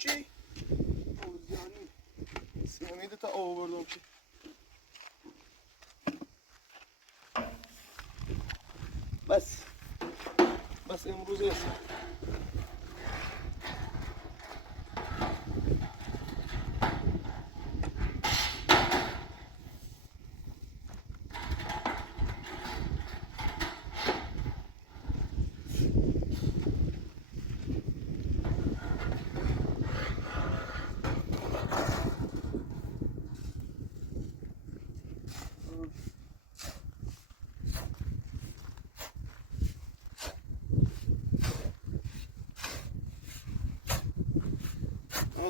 چی؟ اوزیانی سیمیده تا آوردم چی؟ بس امروز است.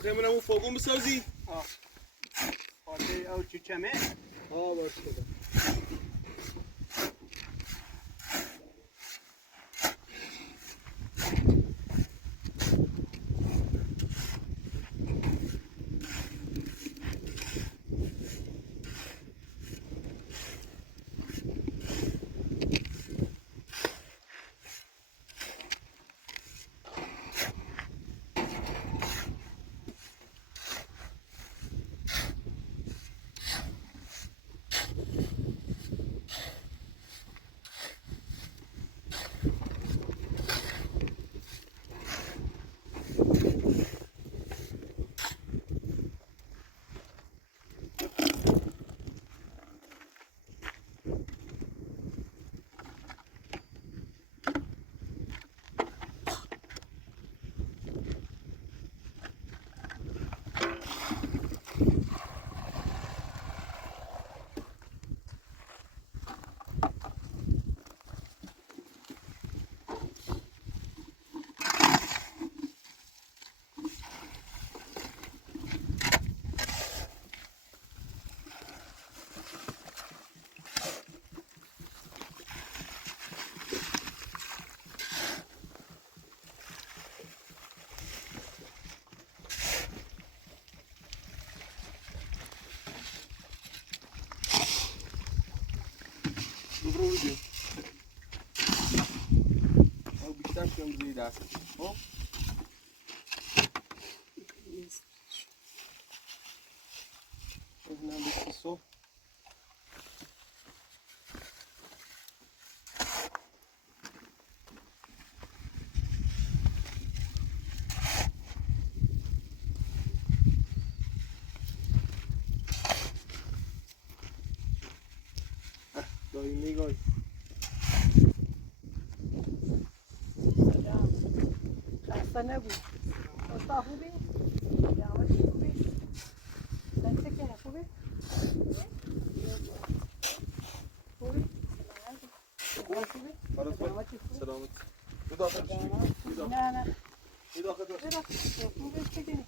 خیلی اون فوقون بسازی؟ خاطر او چمه؟ باش کده برو بیا او بیشتر شدم روی دست خب اینم بسیسو دایی نگاه سلام خسته نبود اوضاع خوبی؟ جوابش خوبی؟ دنسه که خوبی؟ خوبی؟ سلامت سلامت تو داخل چی؟ نه تو داخل داشت خوبی چکنی؟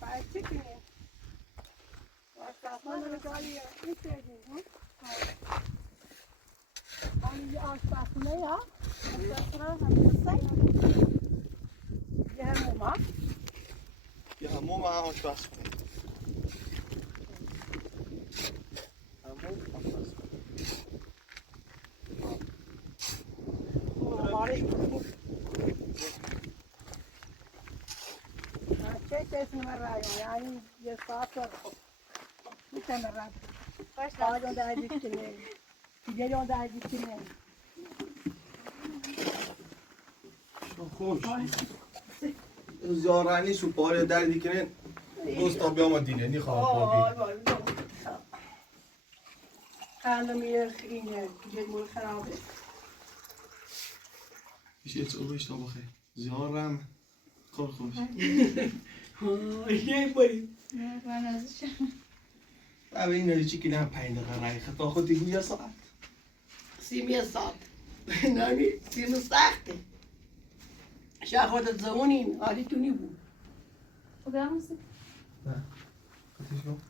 باید چکنی؟ آشپزخانه رو داری این کردی همین یه آشپزخانه یا؟ آشپزخانه همین یه هموم ها؟ یه هموم هم آشپزخونه هموم آشپزخونه چه کسی من یعنی یه ساعت رو میتونم رد آجان درگیر کنه دیگری آن درگیر کنه خوش زارانی سوپاره دردی کنن دوستا بیام دینه نیخواه بابی خانم یه اینه جدول خرابه میشه چه اوبش تا بخیر زیارم خوش یه باری بابا این چی کنه هم 5 دقیقه رای خطا خود دیگه یه ساعت سیمی ساعت نمی سیم سخته شا خودت زمونی عالی تونی بود نه خطیش کن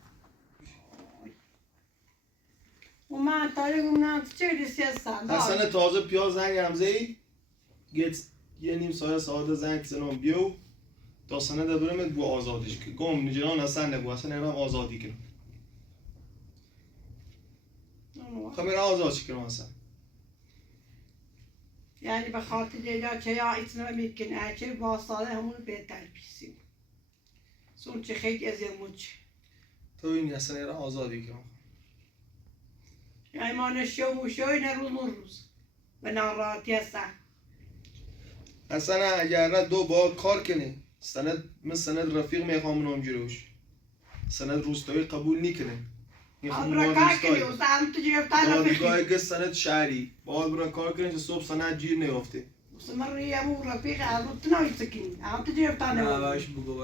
و من تاریخ گمنام چه ریسی هستم حسن تازه پیاز زنگ همزه ای گیت یه نیم ساعت زنگ زنم بیو تا سنه ده برمت بو آزادش که گم نجران اصلا نبو اصلا ایرام آزادی کنم خب میره آزاد چی کنم اصلا یعنی به خاطر دیگه چه یا ایتنا میکنه چه با ساله همون بهتر بیسیم سون چه خیلی از موچ تو این اصلا را آزادی کنم یعنی ما نشو و شوی روز به ناراحتی هستن اصلا اگر دو با کار کنی سند سند رفیق میخوام نام جلوش سند روستایی قبول نکنه میخوام برا ما کار کنی روستایی و سهم تو گرفتن دادگاه رفیقی که سند شهری باید برای کار کنی که صبح سند جیر نیافته سمر ریمو رفیق عرضت نایی سکنی هم تو گرفتن نه باش بگو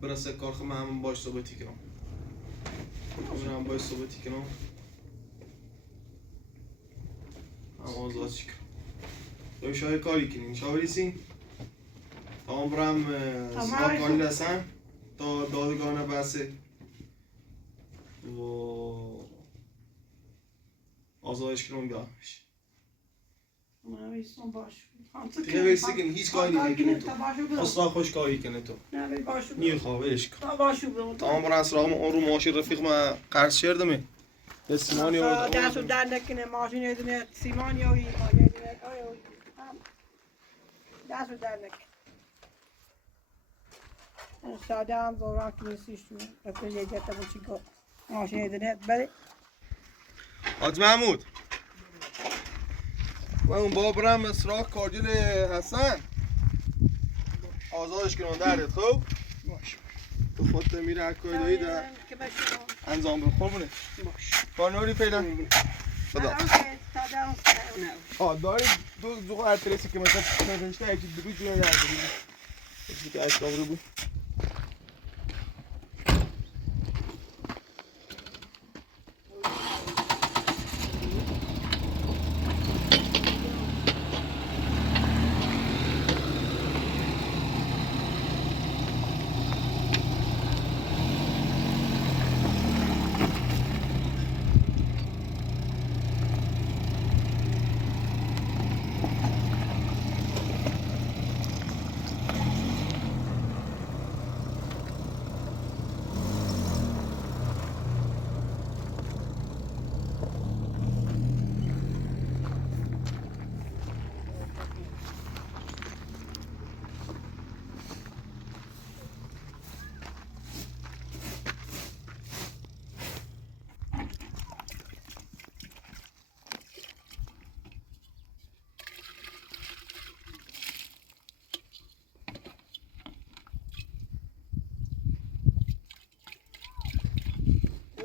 برای کار خمه همون باش صحبتی کنم همون باش صحبتی کنم هم آزاد شکر تو شای کاری کنیم شاوری سین تا هم برم سراغ کاری رسن تا دادگاه نبسه و آزادش کنم بیارمش من ویسون باش دیگه بیسیگن هیچ کاری نمیکنه تو باشو اصلا خوش کاری کنه تو نه بی باشو نیه خوابش کن تا باشو برو تا هم برم سراغ اون رو ماشین رفیق ما قرض شردمه سیمانی دستو در نکنه ماشین یه دونه سیمان یا یه دونه دستو در نکنه ساده هم دوران کنیسیش تو رفته یه جتا بچی که ماشین یه دونه بله حاج محمود و اون با برم سراغ کارجل حسن آزادش کنم دردت خوب باش تو خودت میره هر کاری دایی در که بشون انجام بده قربونه باش کارنوری فعلا خدا ساده هم داری دو ارترسی که مثلا فرنشته یکی دو جوی در داری یکی که اشتاق رو بود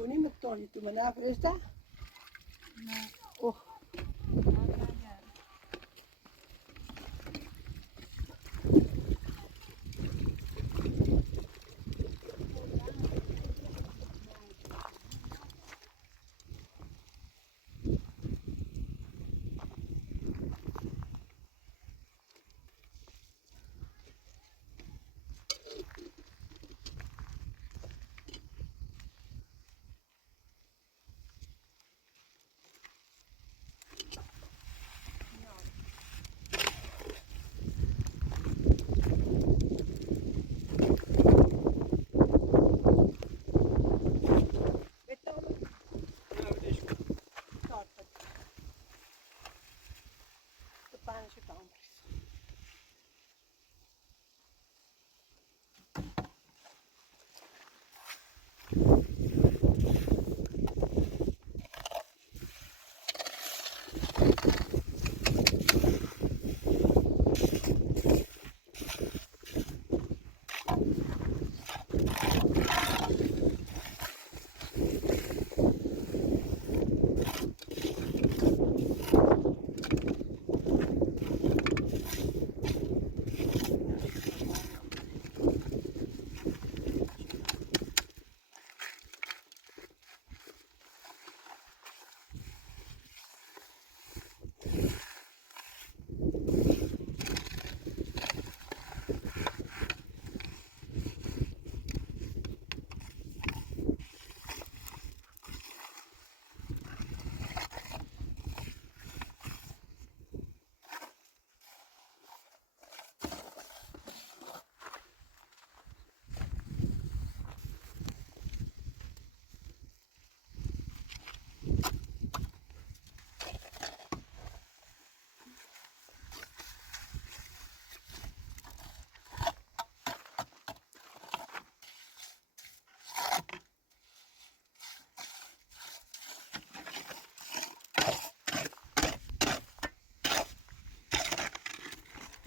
اونی متونی تو من نفرسته نه اوه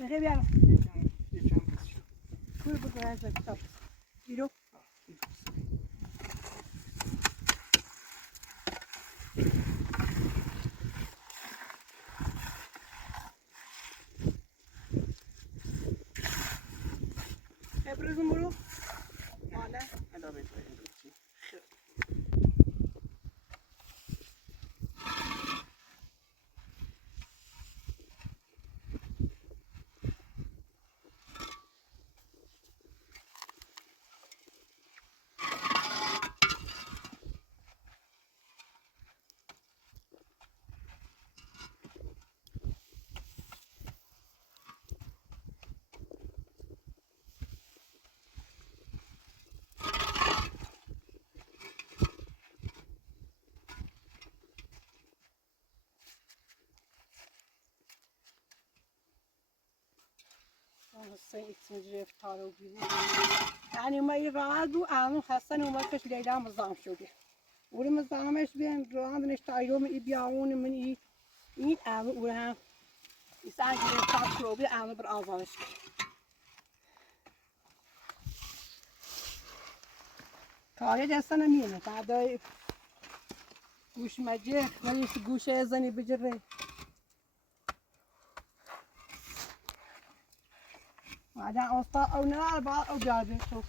شيخي بيعرف كل بكرة هذا كتاب يرو ابرز مرو ماله هذا بيت الصيد سنجيب طارو بيو يعني ما يرادو أنا خاصة وما كش ليلة مزام شوكي ولما زامش بين روان نشتايرو من يبيعون من إيه أنا ولها يسأل كده طاب شوبي أنا برأزانش كاري دستنا مينه بعد گوش مجه ولی گوش زنی بجره بعدين أوسط أو نار بعض أو جاده شوف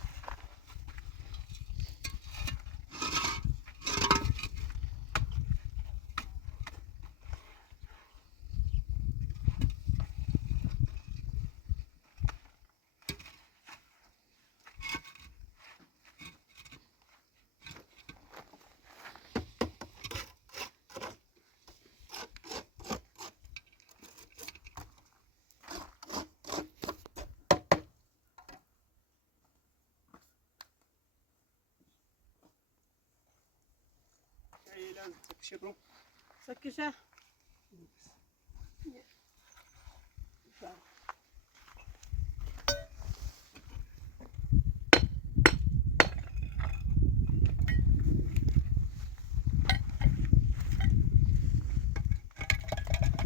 شكرا سكشة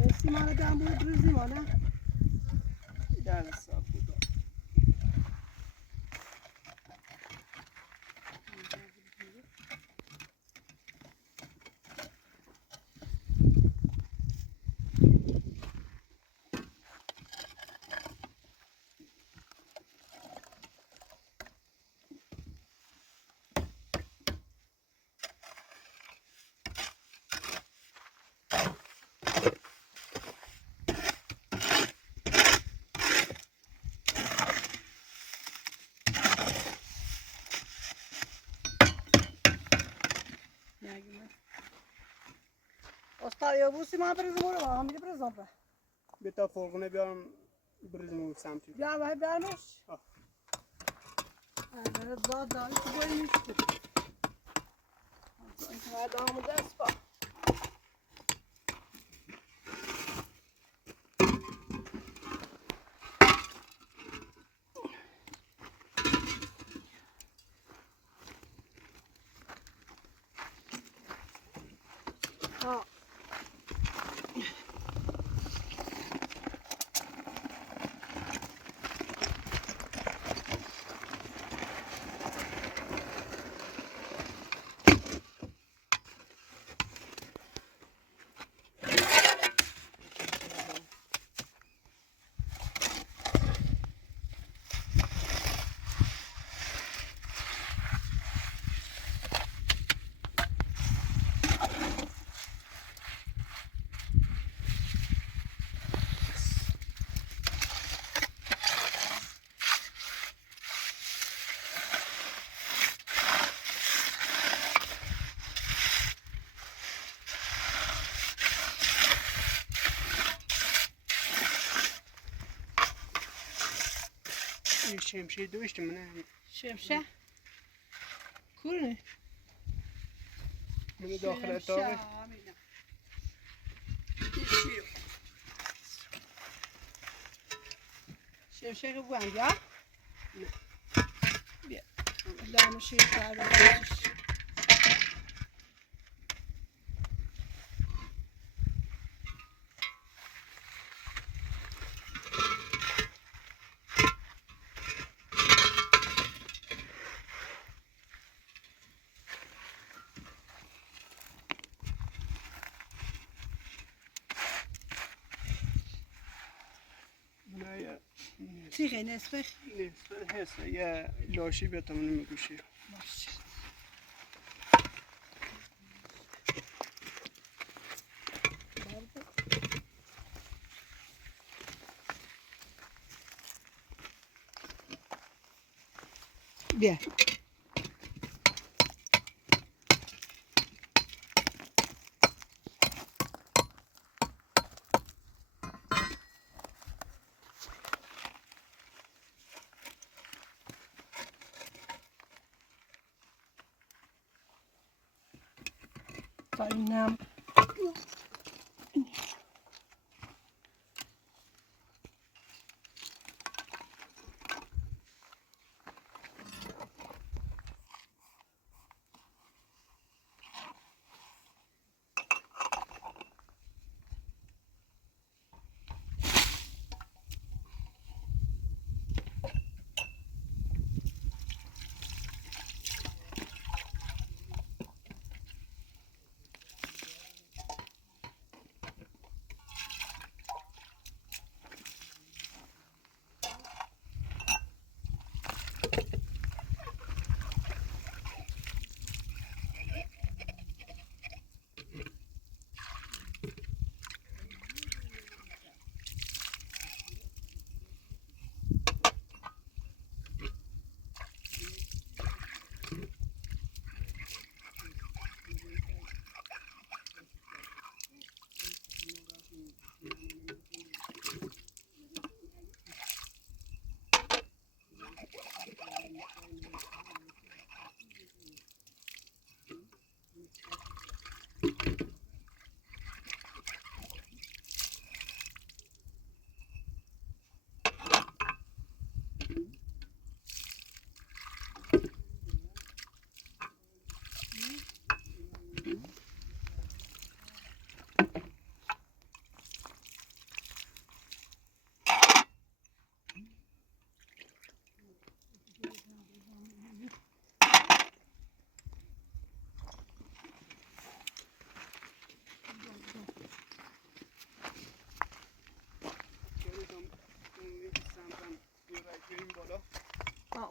بس ما له دام بود رزي ولا لا لسه أستاذ يا بوسي ما برزمون ما هم يبرزون به بيتا فوقنا بيام برزمو سامتي يا ما بيعملش أنا الضاد ده يسوي مشكلة أنت هذا هم داسبا شمشي دوشت منه شمشة كورني من داخل اتاقه شمشة قبوان يا لا مشي هذا تیغه نصفه نصف هست یه لاشی بیاد تا منو میگوشی باشه بیا تا اینم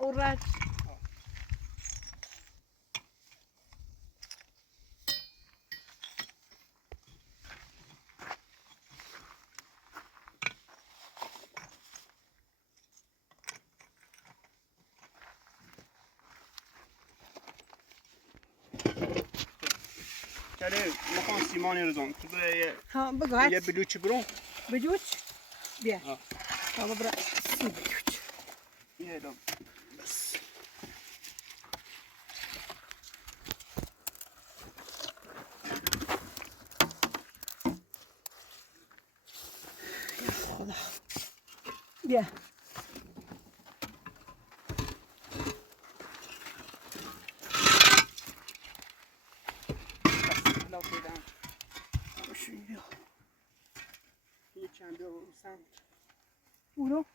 اورج کله مخوان سیمانی رو زن تو ها بگو یه بلوچ برون بجوچ بیا آه. بابا برا سی بجوچ یه دم بس خدا بیا لا بدم خوشی یه چند دو سم برو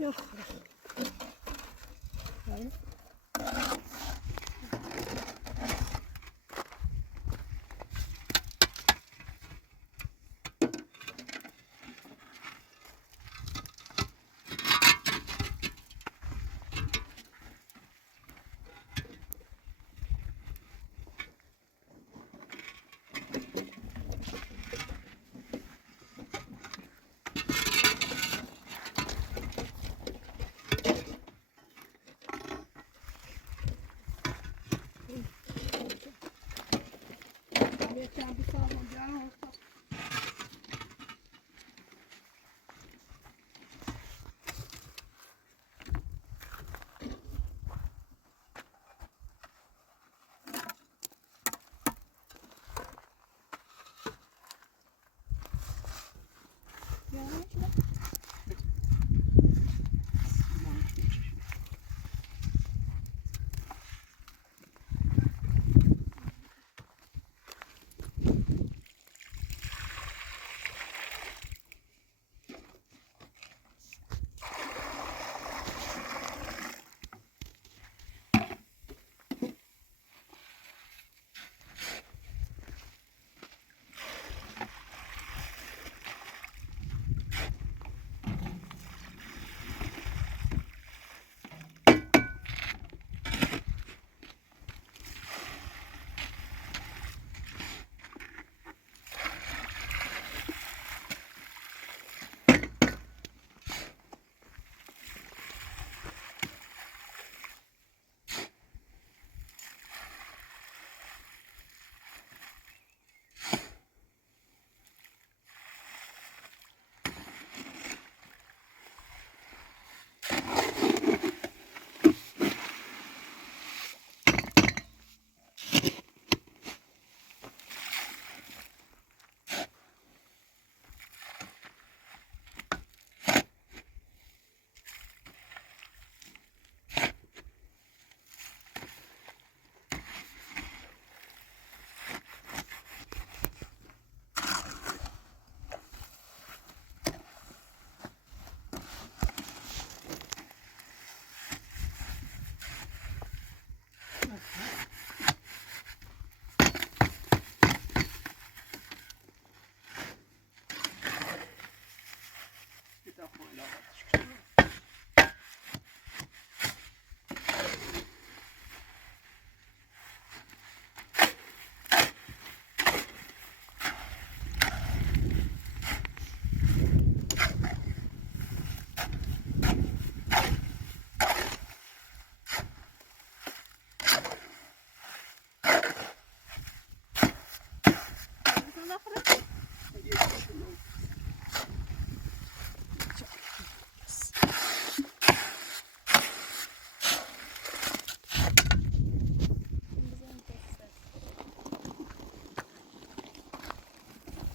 Ya. Yani. Geçen bir sağlam bir an olsa.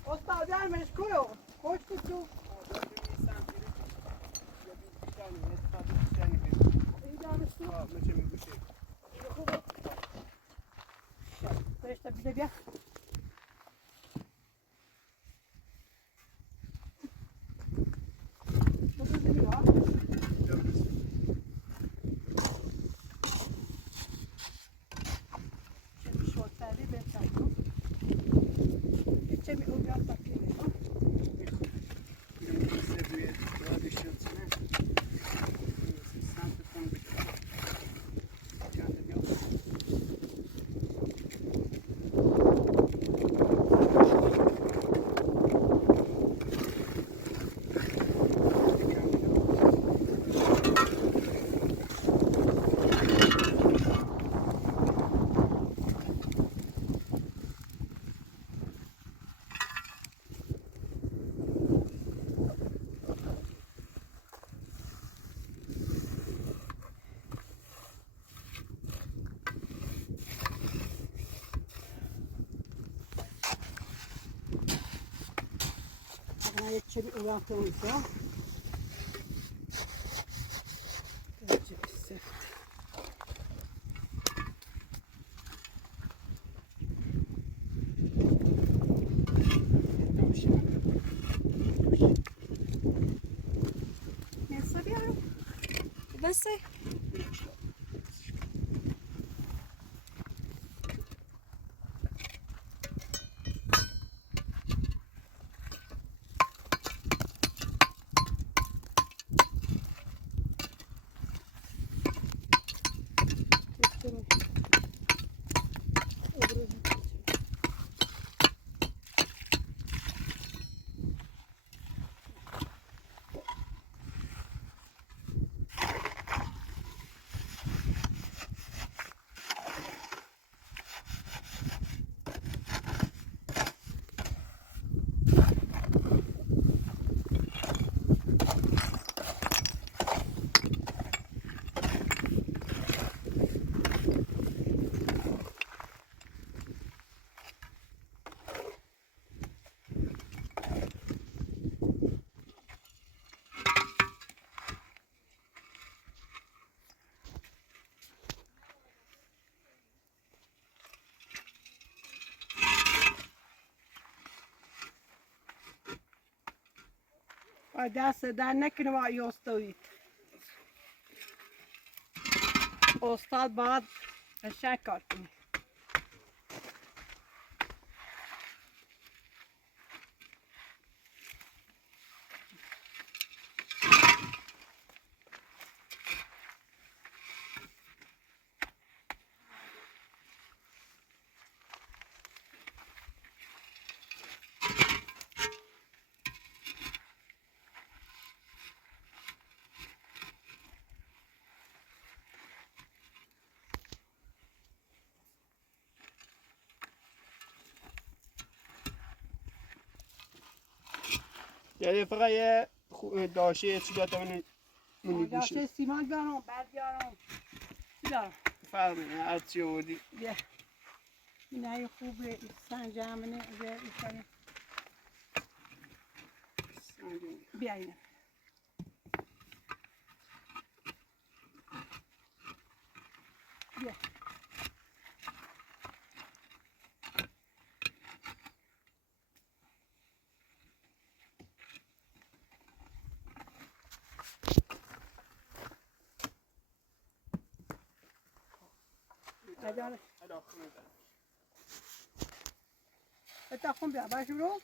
Osta gelmemiş koyu. Koş kutu. İyi gelmişsin. İşte bize bir. Çok üzülüyor. Şimdi şu otelde ben çaydım. Geçemi uyuyor bakayım. Geçemi uyandığımızda. Göreceksin. Ne sabıyorum? هستی؟ و دست در نکنه و یاستوید استاد باید قشنگ کار کنی. یعنی فقط یه داشه چی جاتا منی داشته گوشه سیمان بیارم بعد بیارم چی دارم فرق نمیکنه هر چی آوردی بیا اینه خوبه سنجمنه بیا اینه بیا Hadi تاخون بیا باش برو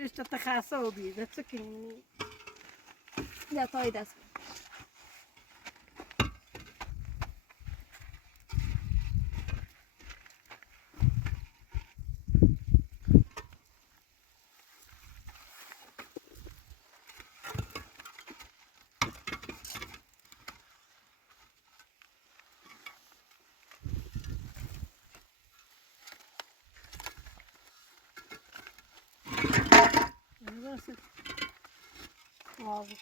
رشته تخصص بی چه کنی یا تای دست درست واضح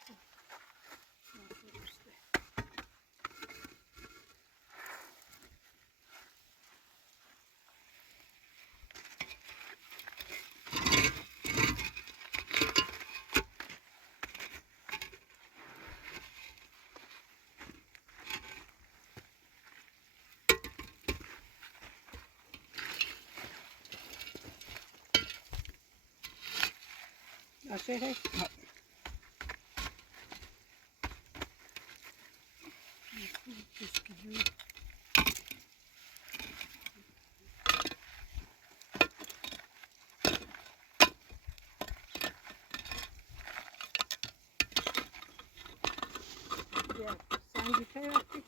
Achei. Sanki şey yaptık.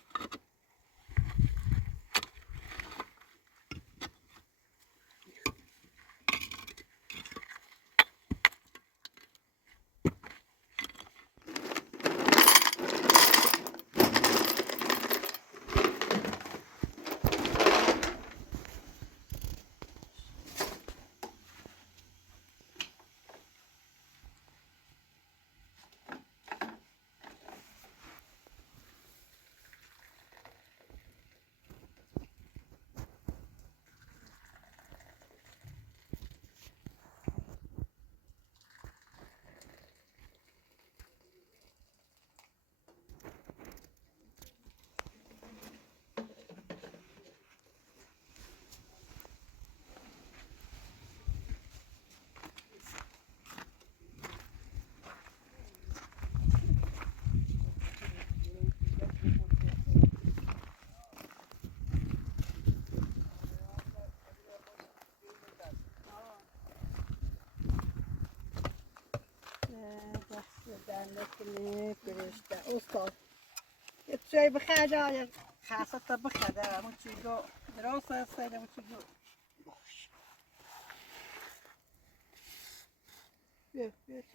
دندتنی برشته استاد یه چای بخیر یا خاصه بخیر همون چیزو درست است همون چیزو بیا چای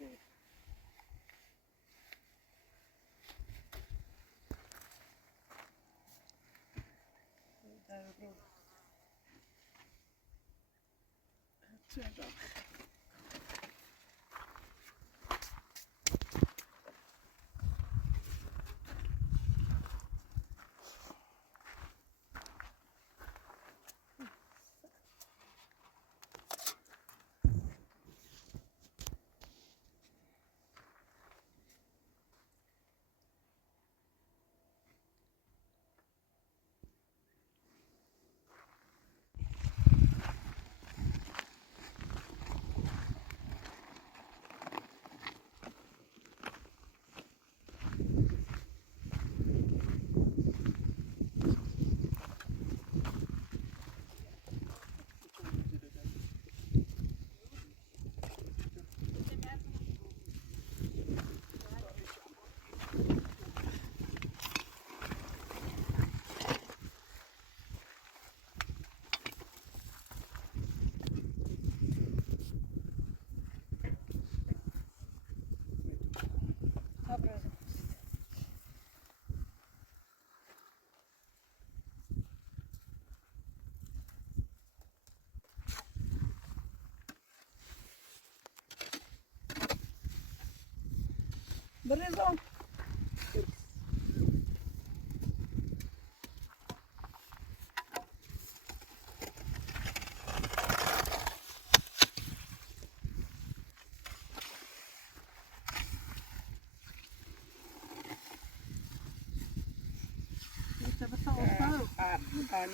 برزون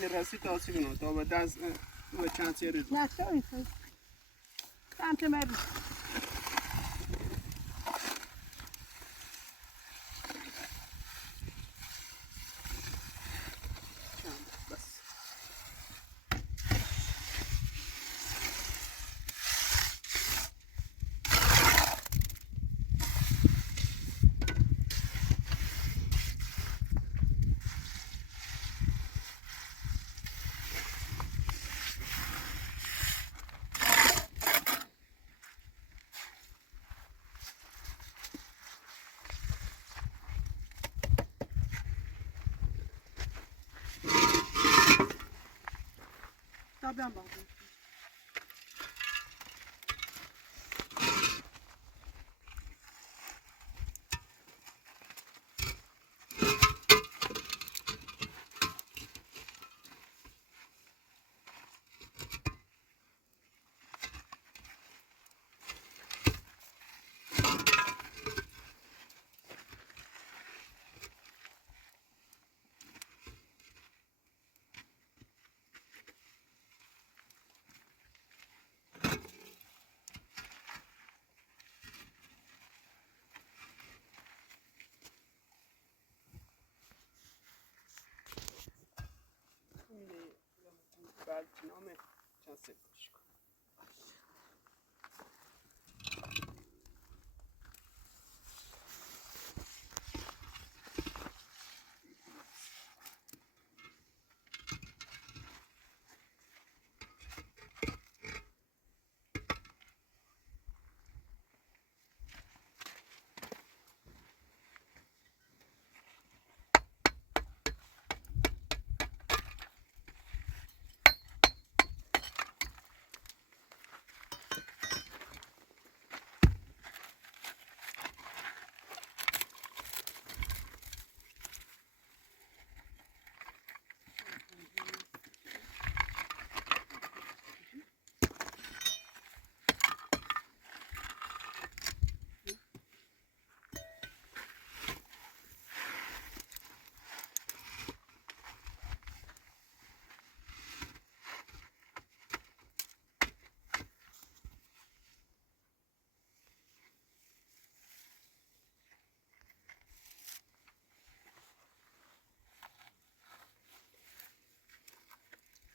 راستی تاسی کنم تا به دست و چند سیری نه چه اینطور سمت مری بلچ نامه چند سپرش کن.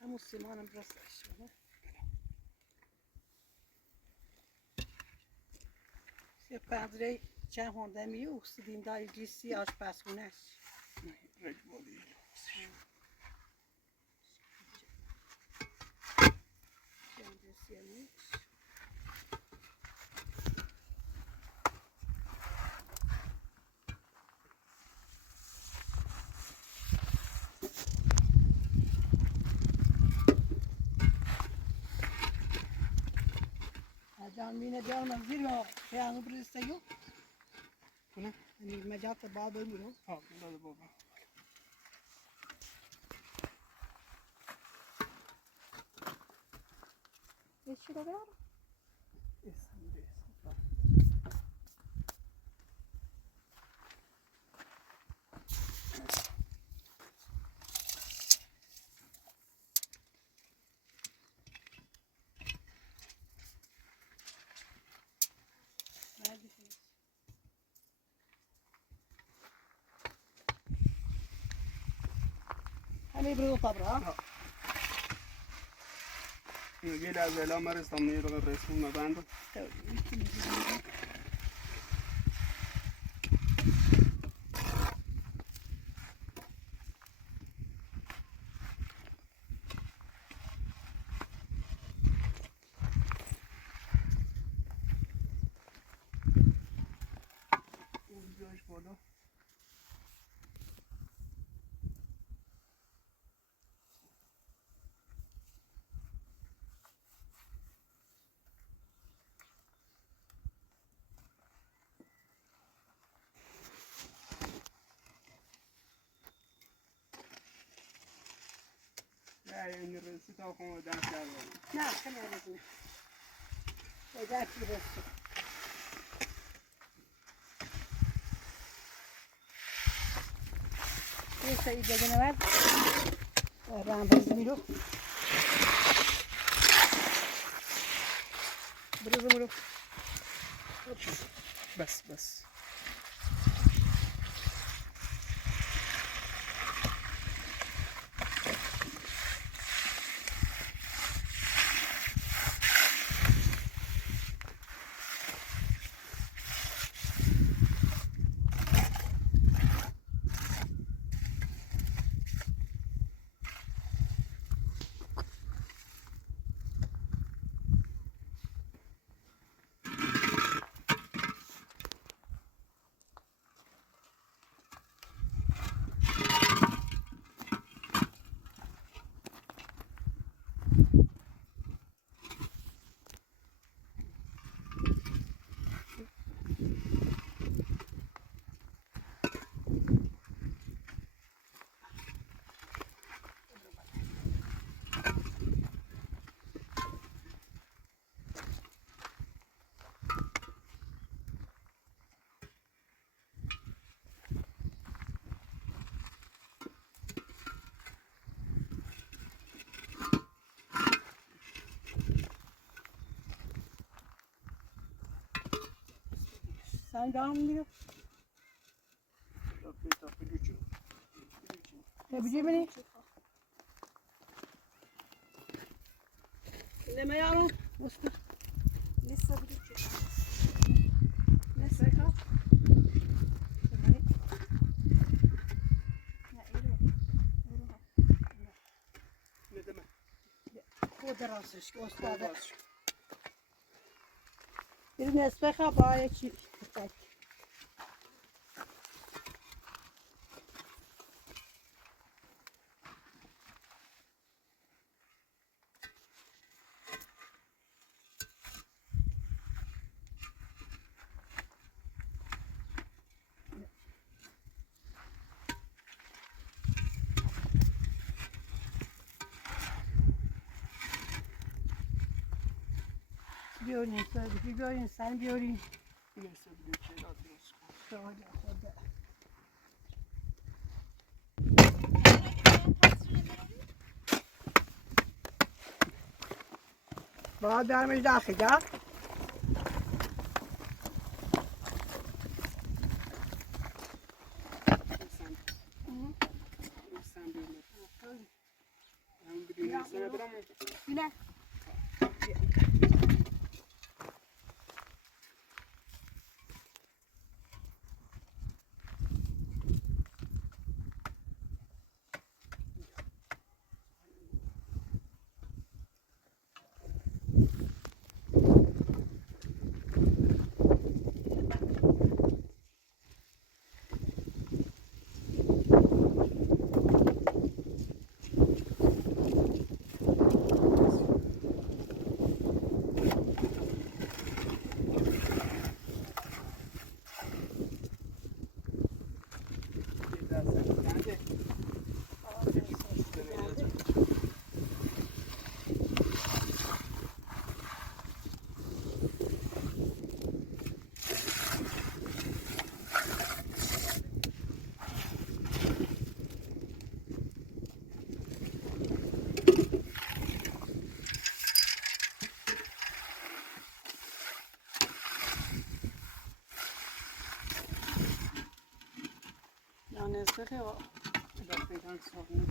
همون سیمانم راستش شده. یه پنجره چند هندمی اکسیدین داری جیسی آشپزخونه‌اش. رجبالی. جان مینه جان من زیر و خیانو برسته یو. کنه؟ یعنی مجات بابا میرو. ها داده بابا. یه چی رو بیارم؟ همه برو طبرا. یه لحظه الان مرستم نیرو رسون مبندو. اونجاش بالا. این رسی تا خونه دست کرده. نه خیلی عزیزم. بجای چی برسه. یه سری دیگه نمید. رام باز میرو. برو. بس. Sen devam ediyor. Tabii gücü. Ne bileyim beni. Anneme yavrum. Mustafa. لسه بدك Ne söyle? Ne demek? Bu da rasış gösterdi. Bir nesbeha bayağı çiğ. Biorun, söyle. Biorun, sen biorun. Neyse bir şey atıyoruz. Şöyle, şöyle. Bana vermiş daha sıcak. Sen böyle. Ben biliyorum. Sana bir ama. Güle. Yani sıkı o. Dakikadan sonra.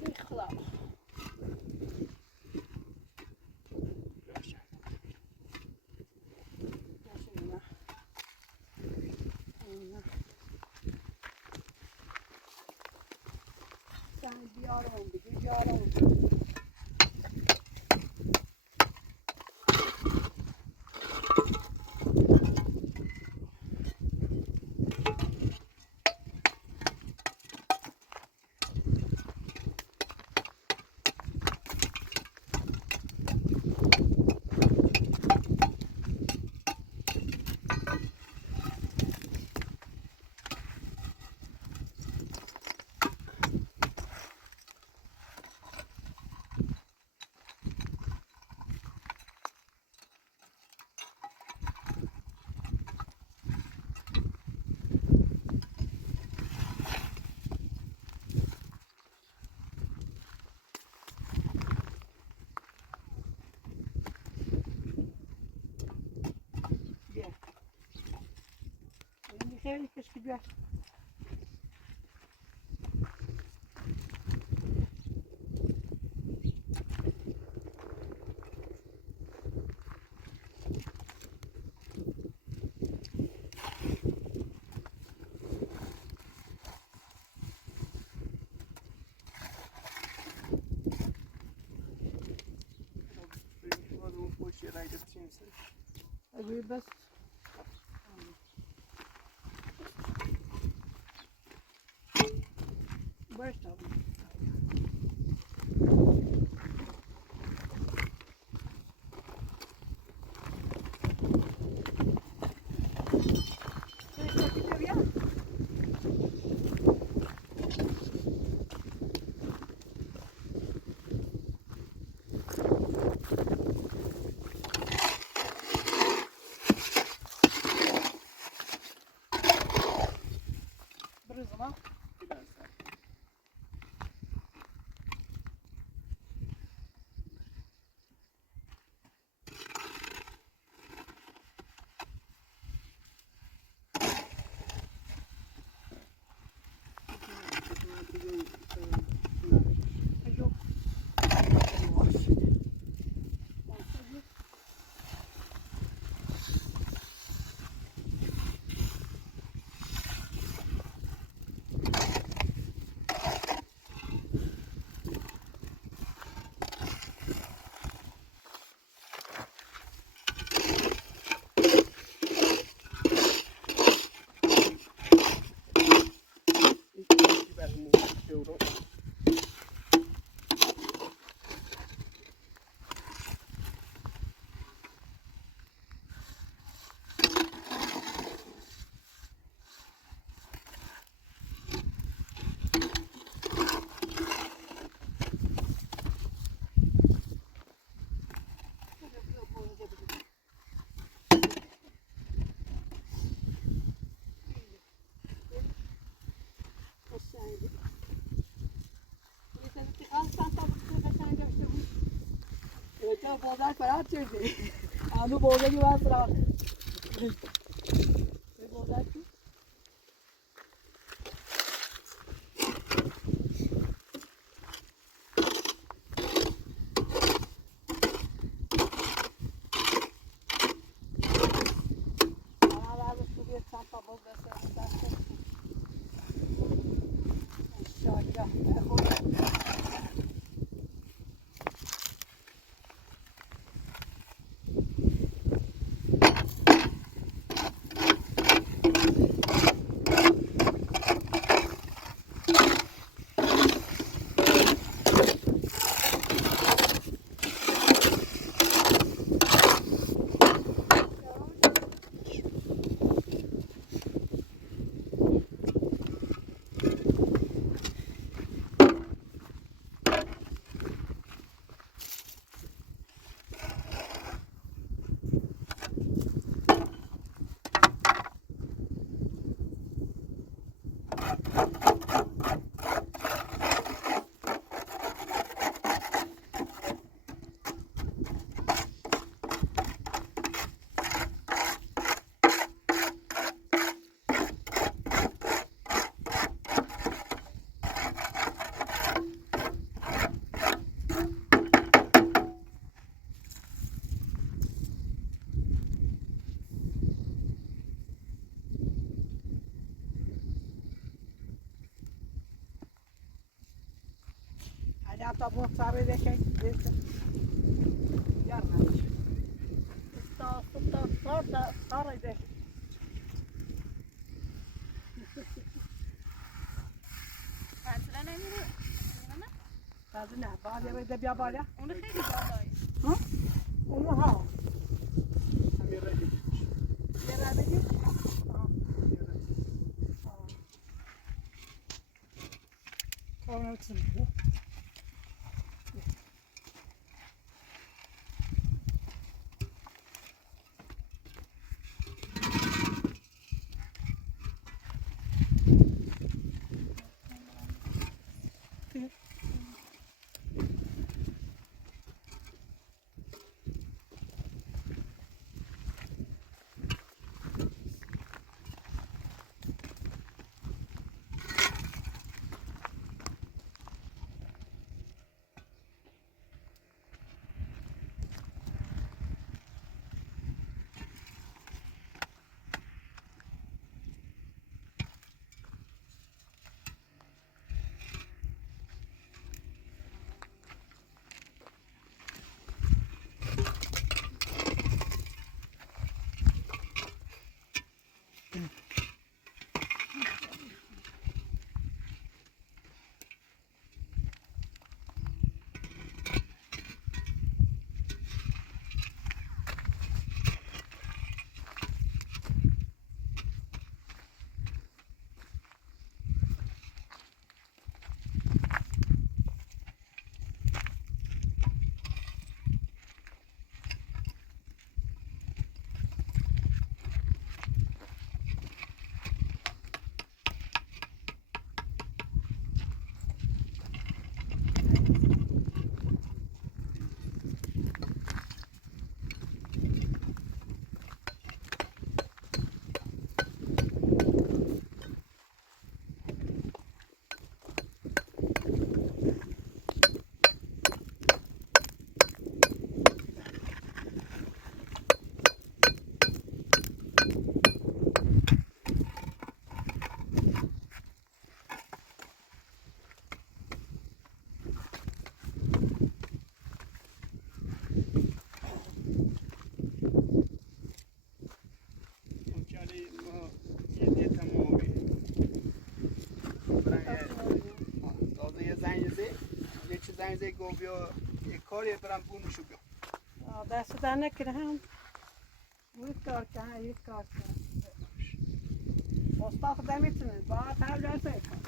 İhlas. Yaşına. Sen bir ara oldu, bir ara oldu. Sevgili kışkıcılar. Boş yere gideceğim sen. Öbürü bas. Baş tabii. Tamam. Yok. Bozar para çözdü. Anı boza gibi asra. Bozar ki. Bana lazım şu bir çanta bozarsa. İnşallah. Hatta bu sahibi de şey yarın. Sağ sarıydı. Pantolon emiri. Tabii ne? Bazı evde bir var ya. Onu خیلی بالایست. Ha? Onu ha. Yere gitmiş. Yere dedi. Tamam için bu. از گو بیا یک کاری برم بونشو بیا دست در نکنه هم یک کار کنه یک کار کنه استاد نمیتونه باید هر جلسه کن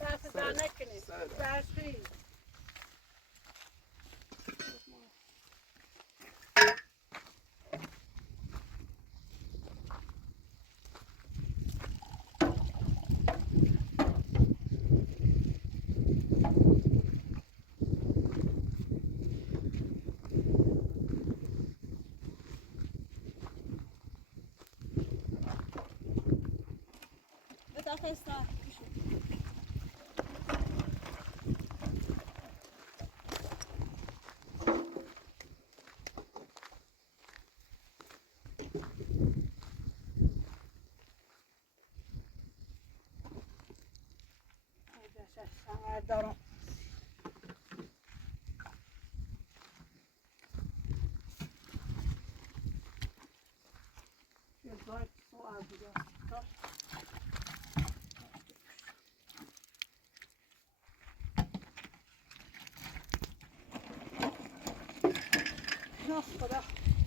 دست در نکنه برشی Está دارم خدا